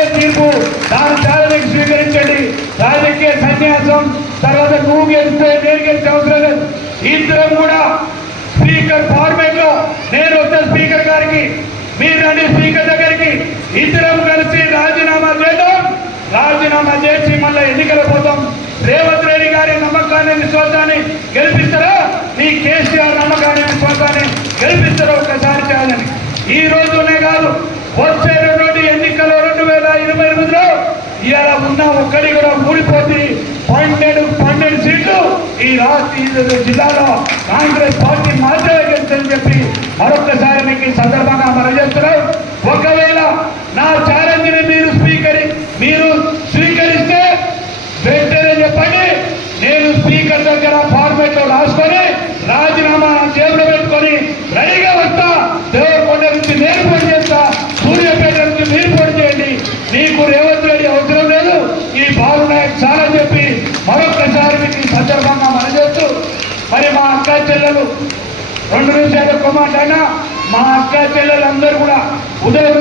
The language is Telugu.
ఇచ్చే తీర్పు దాని ఛాలెంజ్ స్వీకరించండి. రాజకీయ సన్యాసం తర్వాత నువ్వు గెలిస్తే నేను గెలిచే అవసరం లేదు. ఇద్దరం కూడా స్పీకర్ ఫార్మేట్లో నేను వచ్చే స్పీకర్ గారికి మీరు రండి స్పీకర్ దగ్గరికి. ఇద్దరం కలిసి రాజీనామా చేద్దాం. రాజీనామా చేసి మళ్ళీ ఎన్నికల పోతాం. రేవంత్ రెడ్డి గారి నమ్మకాన్ని విశ్వాసాన్ని గెలిపిస్తారా? మీ కేసీఆర్ నమ్మకాన్ని విశ్వాసాన్ని గెలిపిస్తారా? ఒకసారి చేయాలని ఈ రోజునే కాదు వచ్చే ఇవాళ ఉన్న ఒక్కడి కూడా ఊడిపోతే పన్నెండు పన్నెండు సీట్లు ఈ రాష్ట్ర జిల్లాలో కాంగ్రెస్ పార్టీ మాత్రమే గెలుస్తుందని చెప్పి మరొకసారి మీకు ఈ సందర్భంగా మనం చేస్తున్నాం. ఒకవేళ నా ఛాలెంజ్ని మీరు స్పీకరి మీరు స్వీకరిస్తే వెంటనే చెప్పండి. నేను స్పీకర్ దగ్గర ఫార్మేట్లో రాసుకొని రాజీనామా నా జేబులో పెట్టుకొని రెడీగా వస్తా దేవరకొండ నుంచి నేను పోటీ చేస్తా సూర్యాపేట నుంచి మీరు పోటీ చేయండి నీకు రేవంత్ రెడ్డి అవసరం లేదు ఈ బాలు నాయక్ చాలా చెప్పి మరొకసారి మీకు ఈ సందర్భంగా మనం చేస్తూ మరి మా అక్క చెల్లెలు రెండు నిమిషాలు ఒక్క మాట అయినా మా అక్క చెల్లెలు అందరూ కూడా ఉదయం